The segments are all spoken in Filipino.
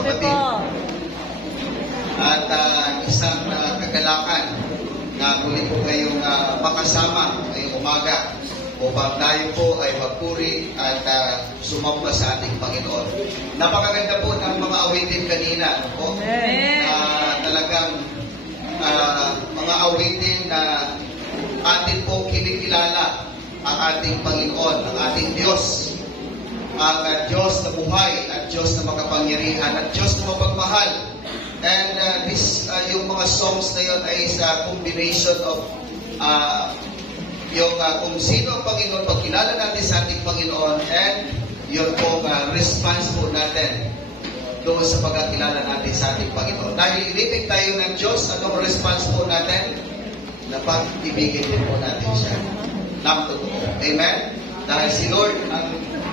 kapatid. At isang kagalakan na muli po kayong makasama ngayong umaga upang tayo po ay magpuri at sumamba sa ating Panginoon. Napakaganda po ng mga awitin kanina. Po, na talagang mga awitin na atin po kinikilala ang ating Panginoon, ang ating Diyos. Ang Diyos na buhay at Diyos na makapangyarihan at Diyos na mapagmahal. And yung mga songs na yun ay sa combination of yung kung sino ang Panginoon, pagkilala natin sa ating Panginoon, and yun po response po natin doon sa pagkakilala natin sa ating Panginoon. Dahil inibig tayo ng Diyos, anong response po natin? Na pag-ibigin din po natin siya ng totoo. Amen? Dahil si Lord ang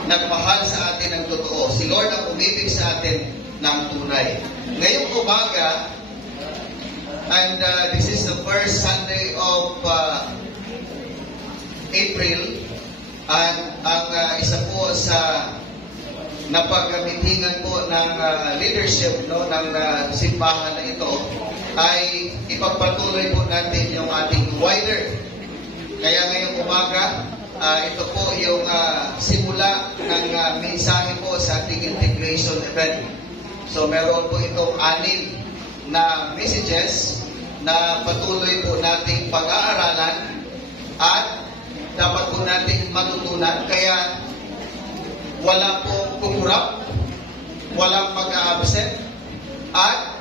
nagmahal sa atin ng totoo. Si Lord ang umibig sa atin ng tunay. Ngayong umaga, and this is the first Sunday of April, and ang isa po sa napagamitingan po ng leadership ng simbahan na ito ay ipagpatuloy po natin yung ating wider. Kaya ngayong umaga, ito po yung simula ng mensahe po sa ating integration event. So meron po itong 6 na messages na patuloy po nating pag-aaralan at dapat po nating matutunan. Kaya wala pong kumurap, walang mag-absent, at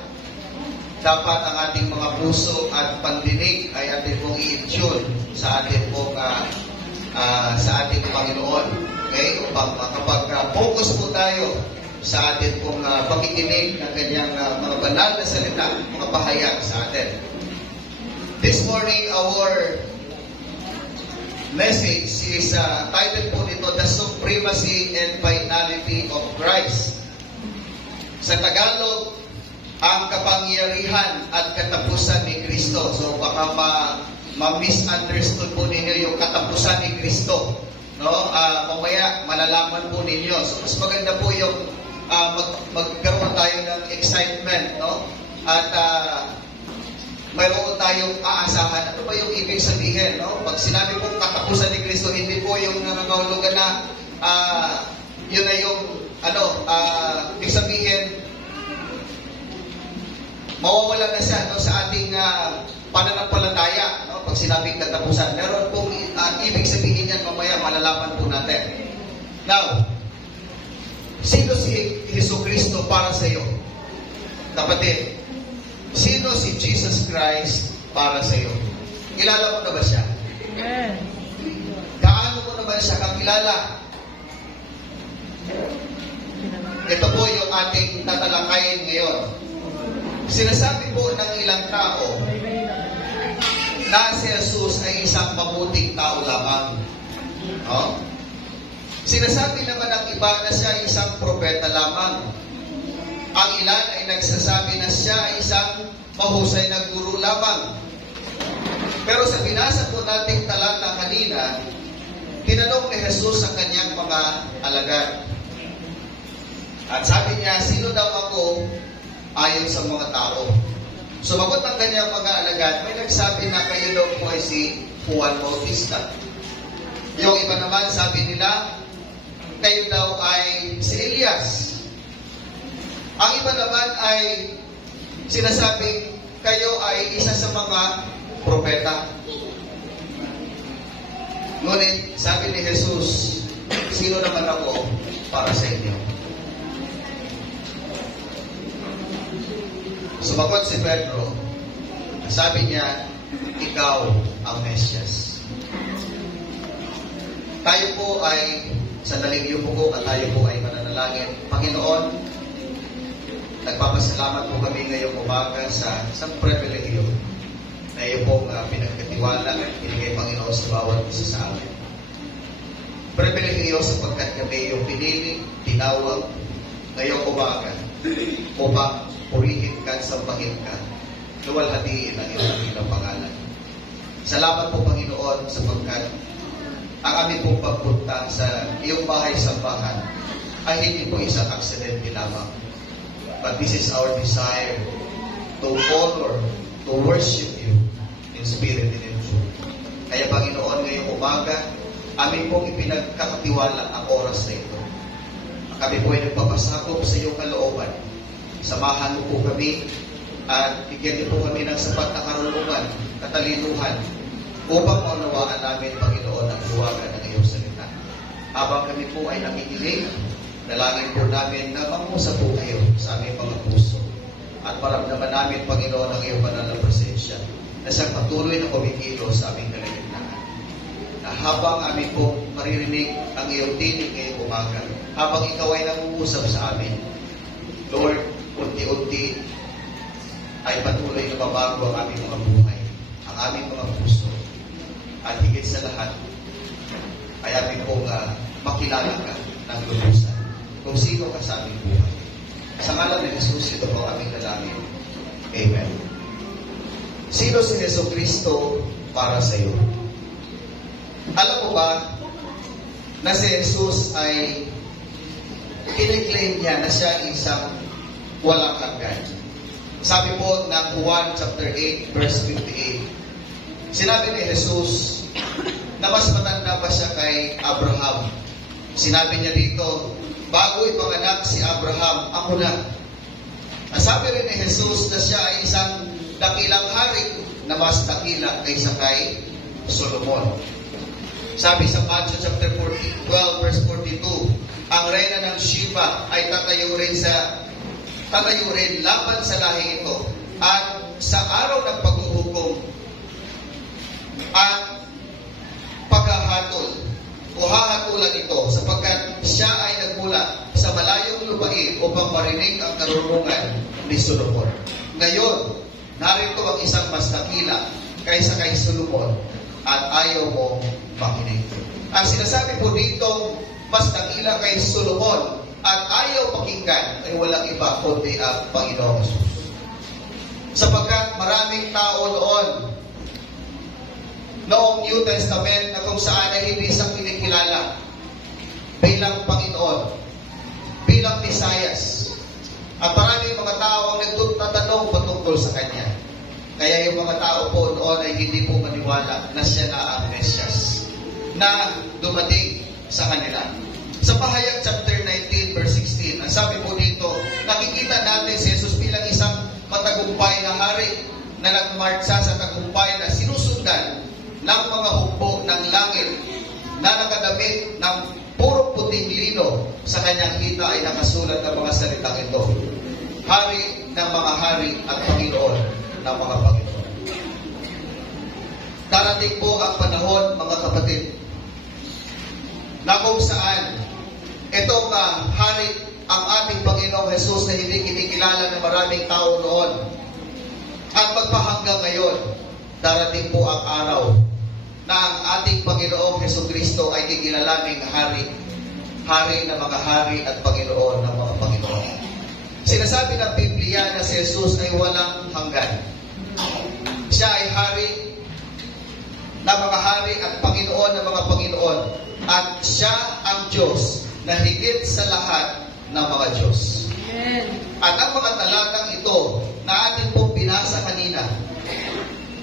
dapat ang ating mga puso at pandinig ay ating pong i-tune sa ating pong sa ating Panginoon. Okay? Upang makapag-focus po tayo sa ating pong pakikinig ng kanyang mga banal na salita, mga pahayag sa atin. This morning, our message is titled po nito, The Supremacy and Finality of Christ. Sa Tagalog, ang kapangyarihan at katapusan ni Kristo. So baka ma-misunderstood po ninyo yung katapusan ni Kristo. No? Mamaya malalaman po ninyo. So mas maganda po yung magkaroon tayo ng excitement, no? At mayroon tayong aasahan. Ano ba yung ibig sabihin, no? Pag sinabi pong katapusan ni Kristo, hindi po yung nangangahulugan na yun na yung ibig sabihin mawawala na siya, no, sa ating pananampalataya, no? Pag sinabing katapusan, meron pong ibig sabihin yan, mamaya malalaman po natin. Now, sino si Jesucristo para sa iyo? Kapatid, sino si Jesus Christ para sa iyo? Kilala mo na ba siya? Gaano mo naman siya kakilala? Ito po yung ating tatalakayin ngayon. Sinasabi po ng ilang tao na si Jesus ay isang mabuting tao lamang. No? Sinasabi naman ng iba na siya ay isang propeta lamang. Ang ilan ay nagsasabi na siya ay isang mahusay na guro lamang. Pero sa binasa po nating talata kanina, tinanong ni Jesus sa kanyang mga alagad. At sabi niya, sino daw ako ayon sa mga tao? Sumagot ang kanyang mga alagad, may nagsabi na kayo daw po ay si Juan Bautista. Yung iba naman sabi nila, kayo daw ay si Elias. Ang iba naman ay sinasabing kayo ay isa sa mga propeta. Ngunit sabi ni Jesus, sino naman ako para sa inyo? Sumagot si Pedro, sabi niya, ikaw ang Mesyas. Tayo po ay sandaling yupo ko at tayo po ay mananalangin. Panginoon, nagpapasalamat po kami ngayong umaga sa isang pribilegyo na iyo pong pinagkatiwala at pinigay, Panginoon, sa bawat isa sa amin. Pribilegyo sapagkat kami yung pinili, tinawag ngayong umaga upang purihin ka, sambahin ka, luwalhatiin ang iyong pangalan. Salamat po, Panginoon, sapagkat ang aming pong pagpunta sa iyong bahay-sambahan ay hindi po isang aksidente lamang. But this is our desire to honor, to worship you in spirit and in truth. Kaya Panginoon, ngayong umaga, amin pong ipinagkakatiwala ang oras na ito. Kami po ay nagpapasakop sa iyong kalooban. Samahan mo po kami at bigyan niyo po kami ng sapat na karunungan, katalinuhan, upang maunawaan namin, Panginoon, ang buwagan ng iyong salita. Habang kami po ay nakikinig, dalangin po namin na mangusap po kayo sa aming mga puso. At maramdaman namin, Panginoon, ang iyong banal na presensya na siyang patuloy na kumikilos sa aming kalagitnaan. Na habang amin po maririnig ang iyong tinig ngayong umaga, habang ikaw ay nangungusap sa amin, Lord, unti-unti ay patuloy na mabago ang aming mga buhay, ang aming mga puso. At higit sa lahat, ay amin pong makilala ka ng lubusan kung sino ka sa aming buhay. Sa ngalan ni Jesus, ito po aming dalangin. Amen. Sino si Jesucristo para sa iyo? Alam mo ba na si Jesus ay kiniklaim niya na siya isang walang hanggan? Sabi po ng Juan chapter 8 verse 58, sinabi ni Jesus na mas matanda pa siya kay Abraham. Sinabi niya dito, bago ipanganak si Abraham, ako na. Nasabi rin ni Jesus na siya ay isang dakilang hari na mas dakila kaysa kay Solomon. Sabi sa Matthew chapter 12 verse 42, ang reyna ng Sheba ay tatayo rin laban sa lahi ito, at sa araw ng paghuhukom at paghahatol o hahatulan ito, sapagkat siya ay nagmula sa malayong lupain upang marinig ang karunungan ni Solomon. Ngayon, narito ang isang mas dakila kaysa kay Solomon, at ayaw mo makinig. Ang sinasabi po dito, mas dakila kay Solomon at ayaw pakinggan, ay walang iba kundi ang Panginoong Jesus. Sapagkat maraming tao noong New Testament na kung saan ay hindi isang kinikilala bilang Panginoon, bilang Mesiyas. At maraming mga tao ang nagtatanong patungkol sa Kanya. Kaya yung mga tao po noon ay hindi po maniwala na siya na ang Mesiyas na dumating sa kanila. Sa Pahayag chapter 19 verse 16, ang sabi po dito, nakikita natin si Jesus bilang isang matagumpay na hari na nagmarcha sa tagumpay na sinusundan ng mga hukbo ng langit na nakadamit ng puro puting lino. Sa kanyang hita ay nakasulat ang mga salitang ito, Hari ng mga hari at Panginoon ng mga Panginoon. Darating po ang panahon, mga kapatid, na kung saan itong hari ang ating Panginoong Jesus na hindi kinikilala ng maraming tao noon. At magpahanggang ngayon, darating po ang araw na ang ating Panginoong Jesucristo ay kikilalaning hari ng mga hari at Panginoon ng mga Panginoon. Sinasabi ng Biblia na si Jesus ay walang hanggan. Siya ay hari ng mga hari at Panginoon ng mga Panginoon. At siya ang Diyos na higit sa lahat ng mga Diyos. Amen. At ang mga talatang ito na atin pong binasa kanina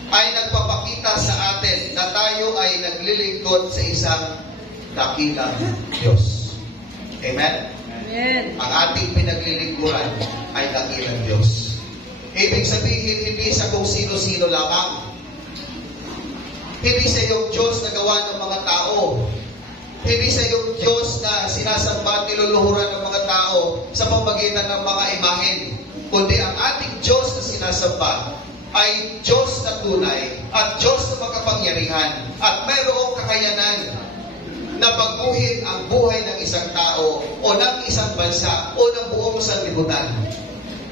ay nagpapakita sa atin na tayo ay naglilingkod sa isang dakilang Diyos. Amen? Amen. Ang ating pinaglilingkuran ay dakilang Diyos. Ibig sabihin, hindi sa kung sino-sino lamang. Hindi sa yung Diyos na gawa ng mga tao. Hindi sa yung Diyos na sinasamba at niluluhuran ng mga tao sa pamamagitan ng mga imahen. Kundi ang ating Diyos na sinasamba ay Diyos na tunay at Diyos na makapangyarihan at mayroong kakayanan na pagbuhin ang buhay ng isang tao o ng isang bansa o ng buong sanlibutan.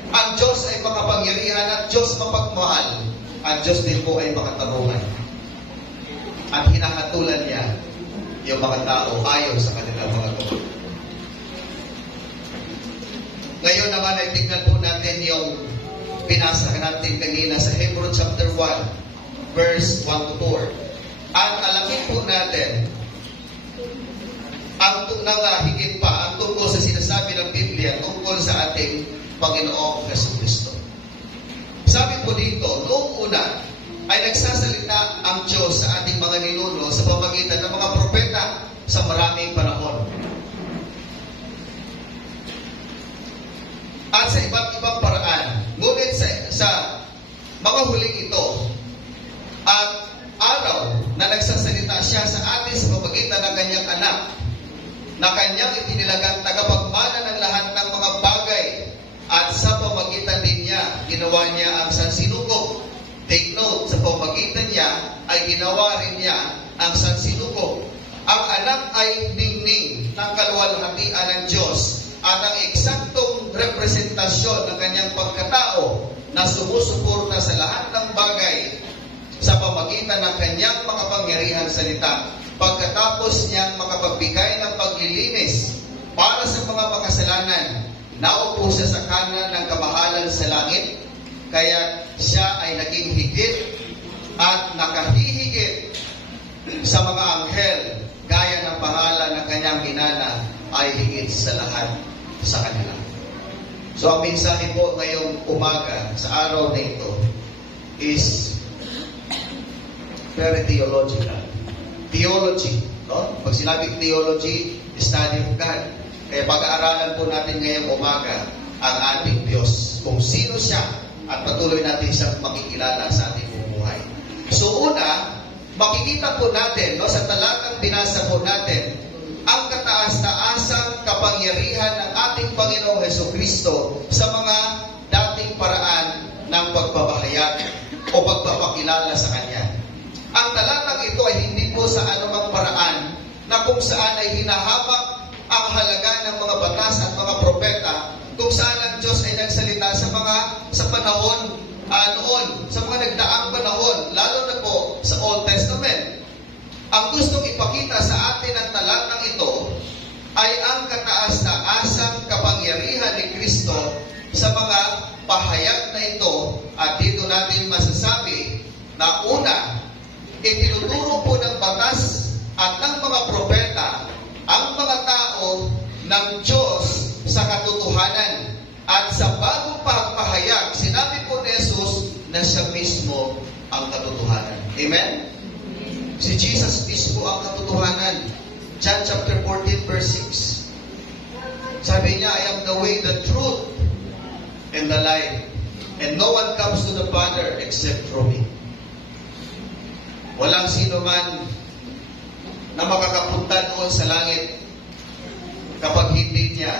Ang Diyos ay makapangyarihan at Diyos mapagmahal. Ang Diyos din po ay makatarungan. At hinahatulan niya yung mga tao ayon sa kanilang mga gawa. Ngayon naman ay tignan po natin yung binasa natin kanina sa Hebrew chapter 1 verse 1 to 4. At alamin po natin ang higit pa ang tungkol sa sinasabi ng Biblia tungkol sa ating Panginoong Jesucristo. Sabi po dito, noong una ay nagsasalita ang Diyos sa ating mga ninuno sa pamamagitan ng mga propeta sa maraming panahon. At sa iba't ibang paraan. Ngunit sa mga huling ito, at araw na nagsasalita siya sa atin sa pamamagitan ng kanyang anak, na kanyang itinilagang tagapagmana ng lahat ng mga bagay, at sa pamamagitan din niya, ginawa niya ang sansinuko. Take note, sa pamamagitan niya ay ginawa rin niya ang sansinuko. Ang anak ay ningning ng kaluwalhatian ng Diyos at ang eksaktong representasyon ng kanyang pagkatao na sumusuporta sa lahat ng bagay sa pamamagitan ng kanyang makapangyarihang salita. Pagkatapos niyang makapagbigay ng paglilinis para sa mga makasalanan, naupo siya sa kanan ng kamahalan sa langit, kaya siya ay naging higit at nakahihigit sa mga anghel, gaya ng pangalan ng kanyang minana ay higit sa lahat sa kanila. So ang mensahe po ngayong umaga sa araw na ito is very theological. Theology. No? Pag sinabing theology, study of God. Kaya pag-aaralan po natin ngayong umaga ang ating Diyos. Kung sino siya at patuloy natin siyang makikilala sa ating buhay. So una, makikita po natin sa talatang binasa po natin ang kataas-taasang kapangyarihan ng ating Panginoong Jesucristo sa mga dating paraan ng pagpapahayag o pagpapakilala sa Kanya. Ang talatang ito ay hindi po sa anumang paraan na kung saan ay hinahamak ang halaga ng mga batas at mga propeta, kung saan ang Diyos ay nagsalita sa panahon noon, sa mga nagdaang panahon, lalo na po sa Old Testament. Ang gustong ipakita sa atin ng talatang ito ay ang kataas-taasang kapangyarihan ni Kristo sa mga pahayag na ito, at dito natin masasabi na una, itinuturo po ng batas at ng mga propeta ang mga tao ng Diyos sa katotohanan. At sa bagong pagpahayag, sinabi po ni Jesus na siya mismo ang katotohanan. Amen? Si Jesus mismo ang katotohanan. John chapter 14 verse 6. Sabi niya, I am the way, the truth, and the life. And no one comes to the Father except through me. Walang sino man na makakapunta doon sa langit kapag hindi niya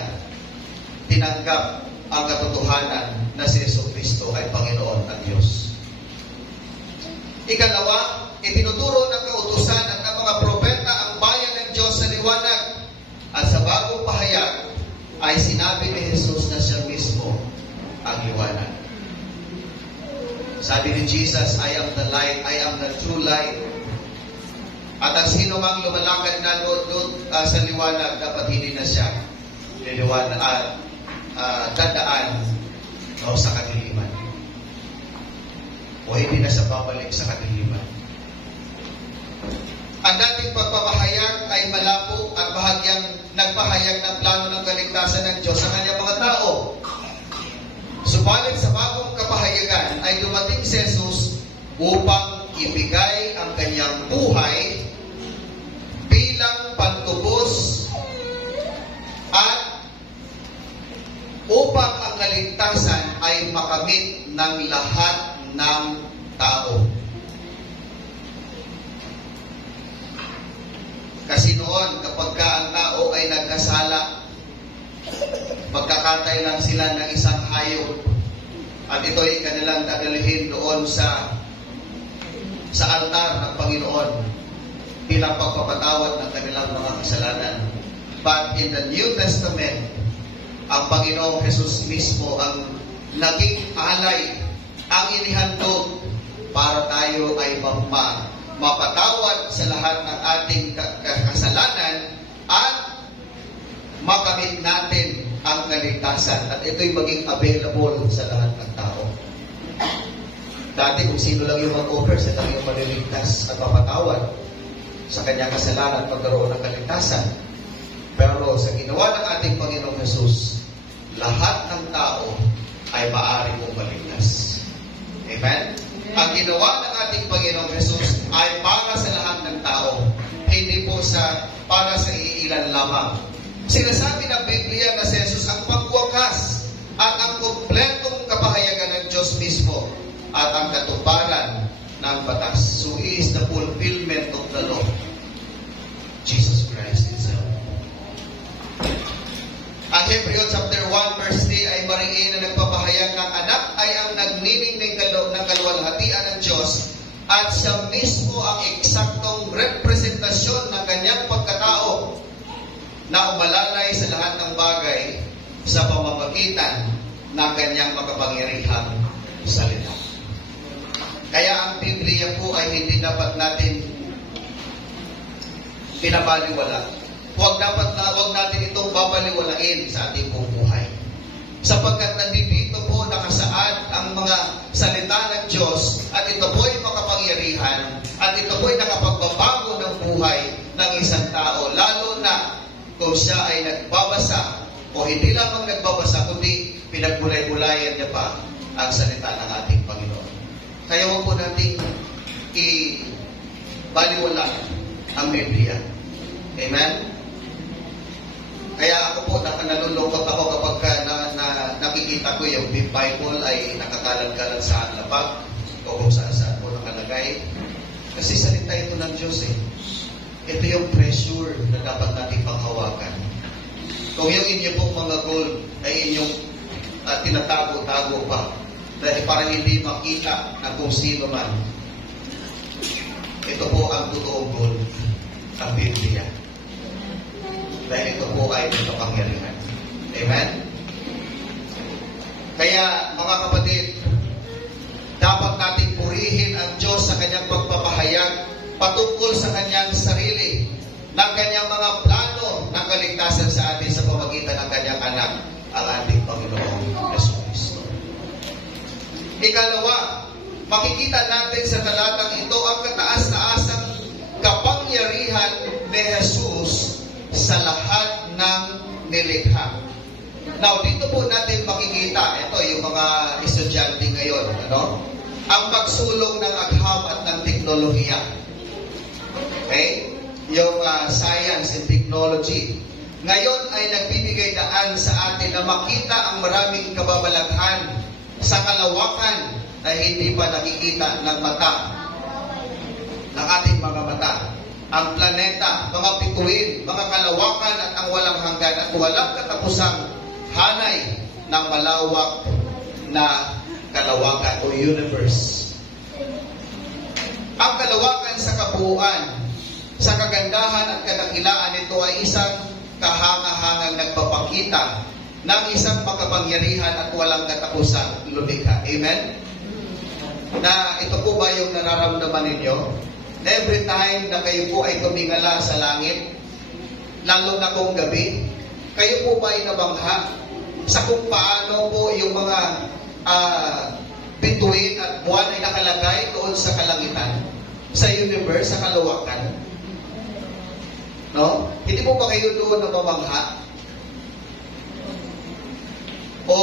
tinanggap ang katotohanan na si Jesucristo ay Panginoon at Diyos. Ikalawa, itinuturo ng kautusan at ng mga propeta ang bayan ng Diyos sa liwanag. At sa bagong pahayag ay sinabi ni Jesus na siya mismo ang liwanag. Sabi ni Jesus, I am the light, I am the true light. At ang sino mang lumalakad na doon sa liwanag, dapat hindi na siya liliwanag at dadaan sa kadiliman. O hindi na siya babalik sa kadiliman. Ang dating pagpapahayag ay malabo at bahagyang nagpahayag ng plano ng kaligtasan ng Diyos sa kanyang mga tao. Subalit sa bagong kapahayagan ay dumating si Jesus upang ibigay ang kanyang buhay bilang pantubos at upang ang kaligtasan ay makamit ng lahat ng tao. Kasi noon, kapag ang tao ay nagkasala, magkakatay lang sila ng isang hayop at ito ay kanilang dadalhin doon sa altar ng Panginoon bilang pagpapatawad ng kanilang mga kasalanan. But in the New Testament, ang Panginoong Jesus mismo ang naging alay, ang inihandog para tayo ay mapatawad sa lahat ng ating kasalanan at makamit natin ang kaligtasan. At ito'y maging available sa lahat ng tao. Dati kung sino lang yung mag-offer, sila lang yung maliligtas at mapatawad sa kanyang kasalanan at magkaroon ng kaligtasan. Pero sa ginawa ng ating Panginoong Jesus, lahat ng tao ay maaari pong maligtas. Amen? Ang ginawa ng ating Panginoong Jesus ay para sa lahat ng tao, hindi po para sa iilan lamang. Sinasabi ng Biblia na si Jesus ang pangwakas at ang kompletong kapahayagan ng Diyos mismo at ang katuparan ng batas. So He is the fulfillment of the law. Jesus Christ Himself. Ang Hebreo chapter 1 verse 3 ay mariin na nagpapahayag ng anak ay ang nagniningning ng kaluwalhatian ng Diyos at siya mismo ang eksaktong representasyon ng kanyang pagkatao na umalalay sa lahat ng bagay sa pamamagitan ng kanyang makapangyarihang salita. Kaya ang Biblia po ay hindi dapat natin pinabaliwala. Huwag natin itong babaliwalain sa ating buhay. Sapagkat nandito po nakasaad ang mga salita ng Diyos at ito po ay makapangyarihan at ito po ay nakapagbabago ng buhay ng isang tao, lalo na kung siya ay nagbabasa o hindi lamang nagbabasa kundi pinagbulay-bulayan niya pa ang salita ng ating Panginoon. Kaya huwag po natin i-baliwala ang Biblia. Amen? Kaya ako po, nalulungkot ako kapag nakikita ko yung Bible ay nakakalat-kalat sa lapag o kung saan po nakalagay. Kasi salita ito ng Diyos eh. Ito yung pressure na dapat natin panghawakan. Kung yung inyo pong mga gold ay inyong tinatago-tago pa dahil para hindi makita na kung sino man, ito po ang totoong gold, ang Biblia. Dahil ito po ay makapangyarihan. Amen? Kaya, mga kapatid, dapat natin purihin ang Diyos sa kanyang pagpapahayag patungkol sa kanyang sarili, ng kanyang mga plano ng kaligtasan sa atin sa pamamagitan ng kanyang anak, ang ating Panginoong Jesus. Ikalawa, makikita natin sa talatang ito ang kataas-taasang kapangyarihan ni Jesus sa lahat ng nilikha. Now, dito po natin makikita, ito yung mga estudyante ngayon, ang pagsulong ng agham at ng teknolohiya. Okay? Yung science and technology. Ngayon ay nagbibigay daan sa atin na makita ang maraming kababalaghan sa kalawakan na hindi pa nakikita ng mata, ng ating mga mata. Ang planeta, mga bituin, mga kalawakan at ang walang hanggan at walang katapusang hanay ng malawak na kalawakan o universe. Ang kalawakan sa kabuuan, sa kagandahan at kadakilaan nito ay isang kahanga-hangang nagpapakita ng isang makapangyarihan at walang katapusang lumikha. Amen? Na ito po ba yung nararamdaman ninyo? Every time na kayo po ay tumingala sa langit, lalo na kung gabi, kayo po ba ay nabangha sa kung paano po yung mga bituin at buwan ay nakalagay doon sa kalangitan, sa universe, sa kalawakan? No? Hindi po ba kayo doon nababangha? O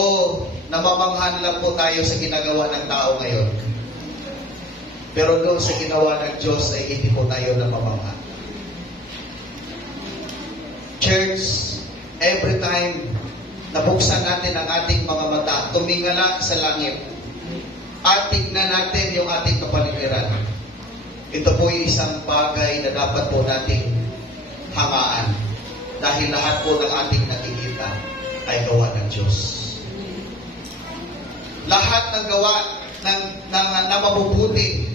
nababangha lang po tayo sa ginagawa ng tao ngayon? Pero doon sa ginawa ng Diyos ay hindi po tayo nababangha. Church, every time nabuksan natin ang ating mga mata, tumingala sa langit, at tignan natin yung ating kapaligiran, ito po ay isang bagay na dapat po nating hangaan. Dahil lahat po ng ating nakikita ay gawa ng Diyos. Lahat ng gawa na mabubuti,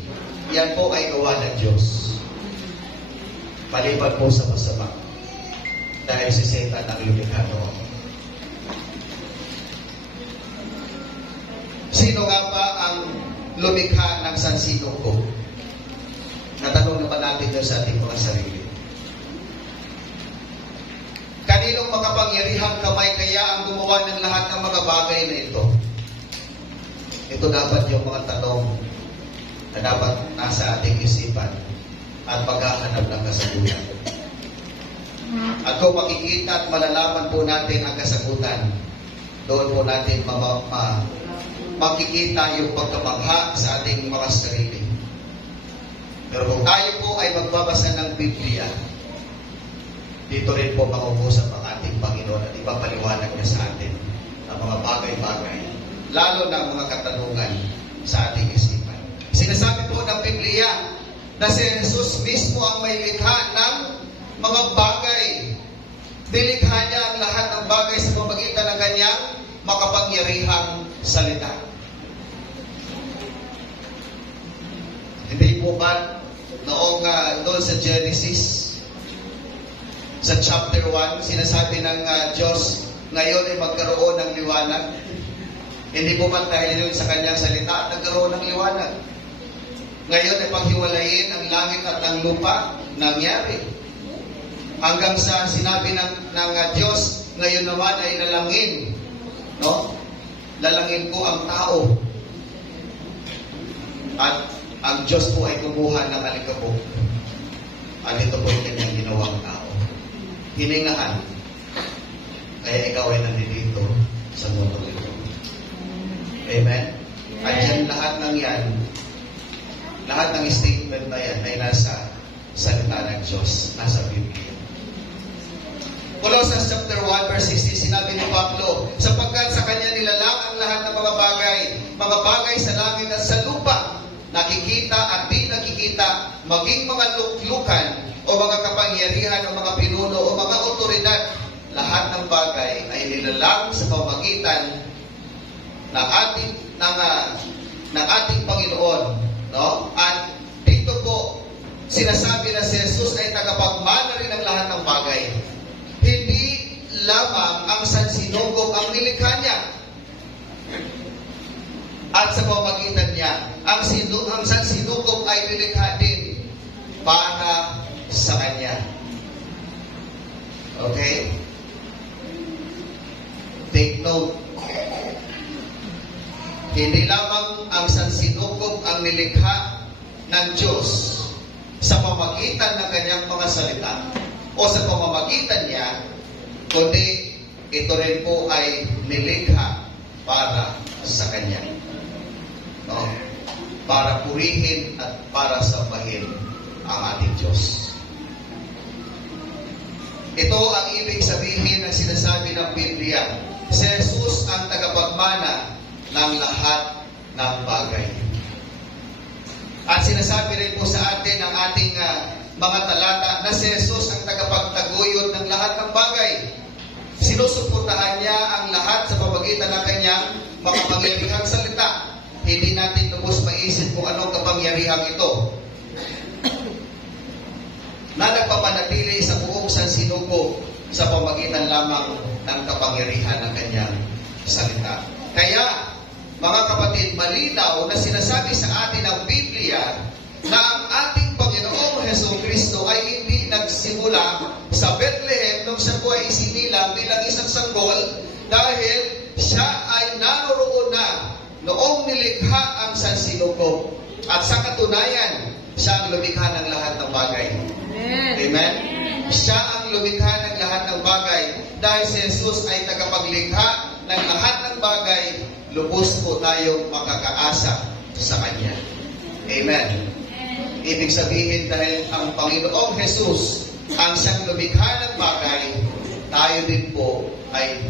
yan po ay gawa ng Diyos. Maliban po sa masama. Dahil si Satan ang lumikha noon. Sino nga ba ang lumikha ng sansinuko? Natanong naman natin doon sa ating mga sarili. Kaninong makapangyarihang kamay kaya ang gumawa ng lahat ng mga bagay na ito? Ito dapat yung mga tanong na dapat nasa ating isipan at paghahanap ng kasagutan. At kung makikita at malalaman po natin ang kasagutan, doon po natin makikita yung pagkamangha sa ating mga sarili. Pero kung tayo po ay magbabasa ng Biblia, dito rin po mangungusap ang ating Panginoon at ipapaliwanag niya sa atin ang mga bagay-bagay, lalo na ang mga katanungan sa ating isipan. Sinasabi po ng Biblia na si Jesus mismo ang may likha ng mga bagay. Nilikha niya ang lahat ng bagay sa pamamagitan ng kanyang makapangyarihang salita. Hindi po ba noong doon sa Genesis, sa chapter 1, sinasabi ng Diyos, ngayon ay magkaroon ng liwanag. Hindi po ba dahil yun sa kanyang salita, nagkaroon ng liwanag. Ngayon ay paghiwalayin ang langit at ang lupa, nangyari. Hanggang sa sinabi ng Diyos, ngayon naman ay lalangin. No? Lalangin ko ang tao. At ang Diyos po ay kumuha ng alikabok. At ito po ay kanyang ginawang tao. Hiningaan. Kaya ikaw ay nandito sa mundo ito. Amen? At yan, lahat ng yan, lahat ng statement na yan ay nasa salita ng Diyos, nasa Biblia. Colossians chapter 1 verse 16, sinabi ni Pablo, sapagkat sa kanya nilalang ang lahat ng mga bagay sa langit at sa lupa, nakikita at di nakikita, maging mga luklukan o mga kapangyarihan o mga pinuno o mga otoridad, lahat ng bagay ay nilalang sa pamamagitan ng ating Panginoon, no? At dito po sinasabi na si Jesus ay tagapagmana rin ng lahat ng bagay. Hindi lamang ang sansinugong ang nilikha niya. At sa pamamagitan niya, ang sansinugong ay nilikha din para sa kanya. Okay? Take note. Hindi lamang ang sansinugong ang nilikha ng Diyos sa pamamagitan ng kanyang mga salita o sa pamamagitan niya, kundi ito rin po ay nilikha para sa kanya. No? Para purihin at para sambahin ang ating Diyos. Ito ang ibig sabihin ng sinasabi ng Biblia. Si Jesus ang tagapagmana ng lahat ng bagay. At sinasabi rin po sa atin ng ating mga talata na si Jesus ang tagapagtaguyod ng lahat ng bagay. Sinusuportahan niya ang lahat sa pamamagitan ng kanyang makapangyarihang salita. Hindi natin lubos maisip kung anong kapangyarihang ito na nagpapanatili sa buong sansinugo sa pamamagitan lamang ng kapangyarihan ng kanyang salita. Kaya, mga kapatid, malinaw na sinasabi sa atin ng Biblia na ang ating Panginoong Jesucristo ay hindi nagsimula sa Bethlehem nung siya po ay isinilang bilang isang sanggol, dahil siya ay naroroon na noong nilikha ang sansinugo. At sa katunayan, siya ang lumikha ng lahat ng bagay. Amen? Siya ang lumikha ng lahat ng bagay. Dahil si Jesus ay tagapaglikha ng lahat ng bagay, lubos po tayong makakaasa sa Kanya. Amen? Ibig sabihin, dahil ang Panginoong Jesus ang siyang lumikha ng bagay, tayo din po ay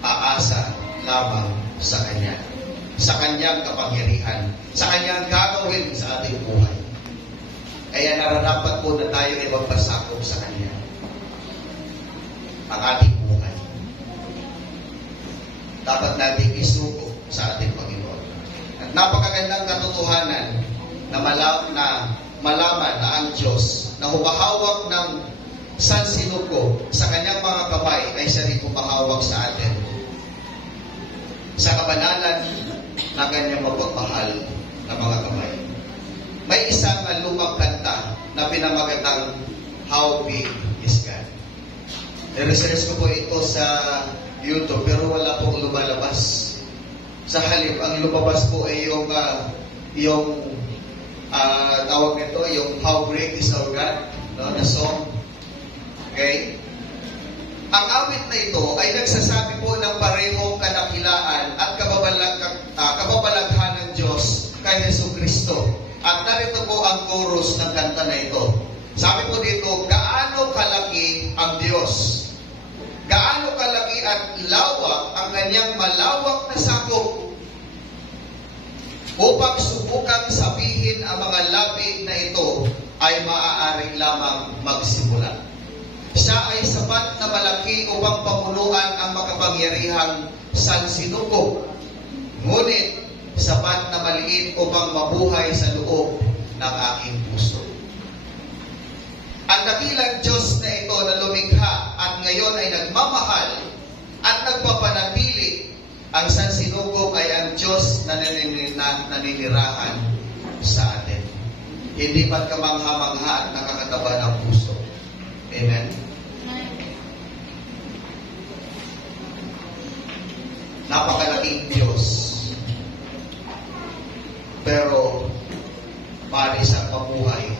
aasa lamang sa Kanya. Sa Kanyang kapangyarihan, sa Kanyang gagawin sa ating buhay. Kaya nararapat po na tayo ay magpasakop sa Kanya ang ating buhay. Dapat natin isuko sa ating Panginoon. At napakagandang katotohanan na malaman na ang Diyos na humahawak ng sansinugo sa Kanyang mga kamay ay siya rin humahawak sa atin. Sa kabanalan na Kanyang mapagmahal na mga kamay. May isang lumang kanta na pinamagatang How Big is God. I-research ko po ito sa YouTube pero wala pong lumalabas. Sa halip, ang lumabas po ay yung tawag nito, yung How Great is Our God, no, na song. Okay? Ang awit na ito ay nagsasabi po ng parehong kadakilaan at Kristo. At narito po ang chorus ng kanta na ito. Sabi po dito, gaano kalaki ang Diyos? Gaano kalaki at lawak ang kanyang malawak na sakop upang subukang sabihin ang mga labi na ito ay maaaring lamang magsimula. Siya ay sapat na malaki upang pamunuan ang makapangyarihang sansinukob. Ngunit, sapat na maliit upang mabuhay sa loob ng aking puso. Ang dakilang Diyos na ito na lumikha at ngayon ay nagmamahal at nagpapanatili, ang sansinukob ay ang Diyos na naninirahan sa atin. Hindi man kamangha-mangha at nakakataba ng puso. Amen? Napakalaking Diyos. Pero, para isang mabuhay